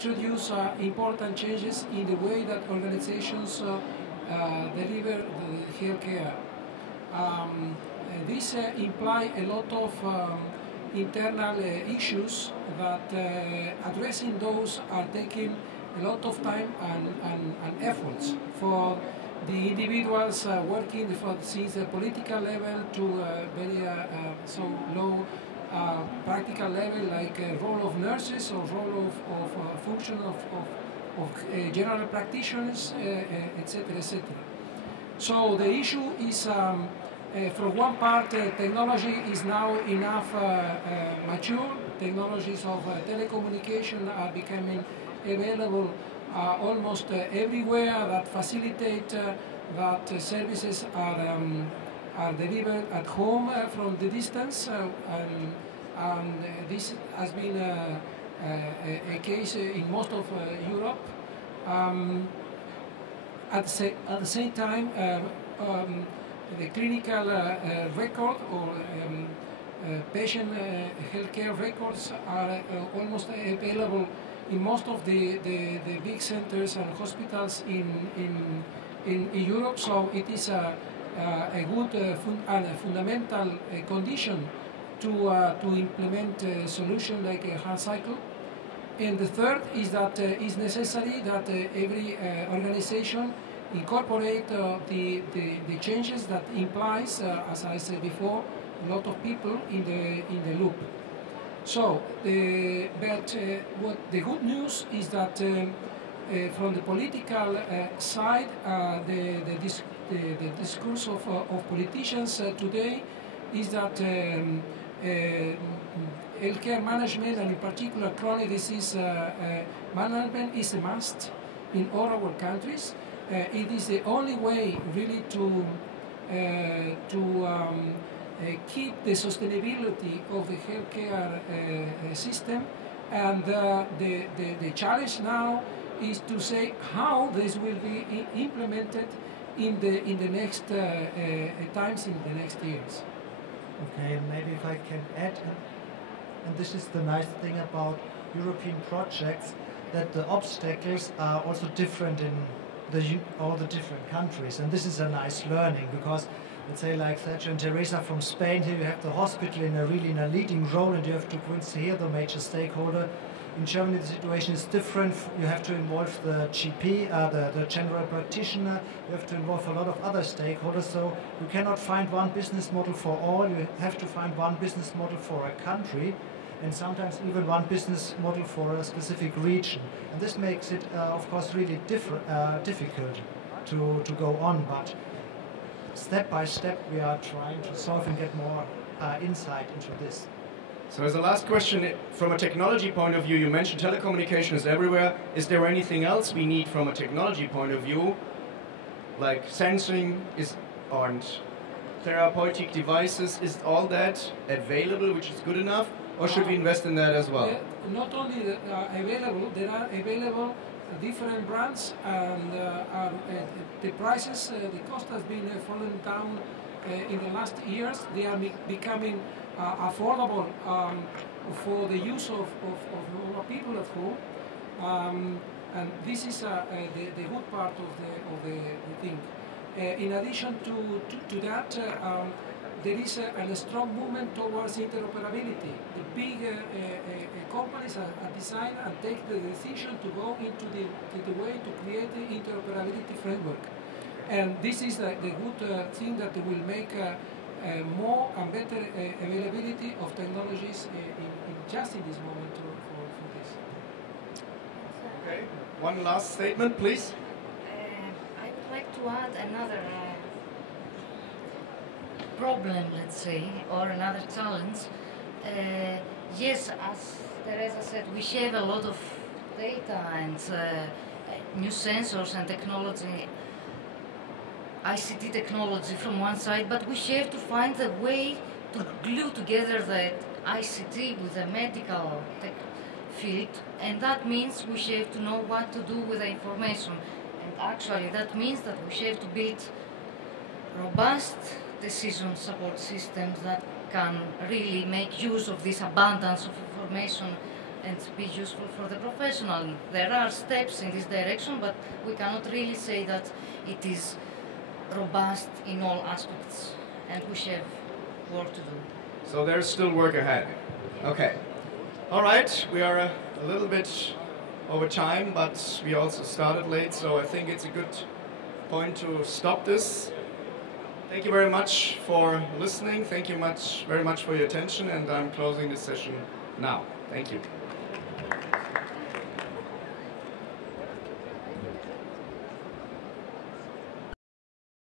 introduce important changes in the way that organizations deliver the healthcare. This imply a lot of internal issues that addressing those are taking a lot of time and efforts for the individuals working since the political level to very so low practical level, like role of nurses or role of function of general practitioners, etc., etc. So the issue is, from one part, technology is now enough mature. Technologies of telecommunication are becoming available almost everywhere that facilitate that services are delivered at home from the distance, and this has been a case in most of Europe. At the same time, the clinical record or patient healthcare records are almost available in most of the big centers and hospitals in Europe. So it is a good and a fundamental condition to implement a solution like a heart cycle. And the third is that it's necessary that every organization incorporate the changes that implies, as I said before, a lot of people in the loop. So, what the good news is that from the political side, the discourse of politicians today is that healthcare management, and in particular chronic disease management, is a must in all our countries. It is the only way really to keep the sustainability of the healthcare system, and the challenge now is to say how this will be implemented in the next times, in the next years. Okay, and maybe if I can add, and this is the nice thing about European projects, that the obstacles are also different in all the different countries, and this is a nice learning, because let's say like Thatcher and Teresa from Spain, here you have the hospital in a leading role, and you have to convince here the major stakeholder. In Germany the situation is different. You have to involve the GP, the general practitioner, you have to involve a lot of other stakeholders, so you cannot find one business model for all. You have to find one business model for a country, and sometimes even one business model for a specific region. And this makes it, of course, really difficult to go on, but step by step we are trying to solve and get more insight into this. So as a last question, from a technology point of view, you mentioned telecommunication is everywhere. Is there anything else we need from a technology point of view, like sensing and therapeutic devices? Is all that available, which is good enough? Or should we invest in that as well? Not only available, there are available different brands, and the prices, the cost has been falling down in the last years. They are becoming affordable for the use of normal people at home, and this is the good part of the thing. In addition to that, there is a strong movement towards interoperability. The big companies are decided and take the decision to go into the way to create the interoperability framework. And this is the good thing that will make more and better availability of technologies just in this moment for this. Okay, one last statement, please. I would like to add another problem, let's say, or another challenge. Yes, as Teresa said, we share a lot of data and new sensors and technology, ICT technology from one side, but we have to find a way to glue together the ICT with the medical tech field, and that means we have to know what to do with the information. And actually that means that we have to build robust decision support systems that can really make use of this abundance of information and be useful for the professional. There are steps in this direction, but we cannot really say that it is robust in all aspects, and we have work to do. So there's still work ahead. Okay. All right, we are a little bit over time, but we also started late, so I think it's a good point to stop this. Thank you very much for listening. Thank you very much for your attention, and I'm closing this session now. Thank you.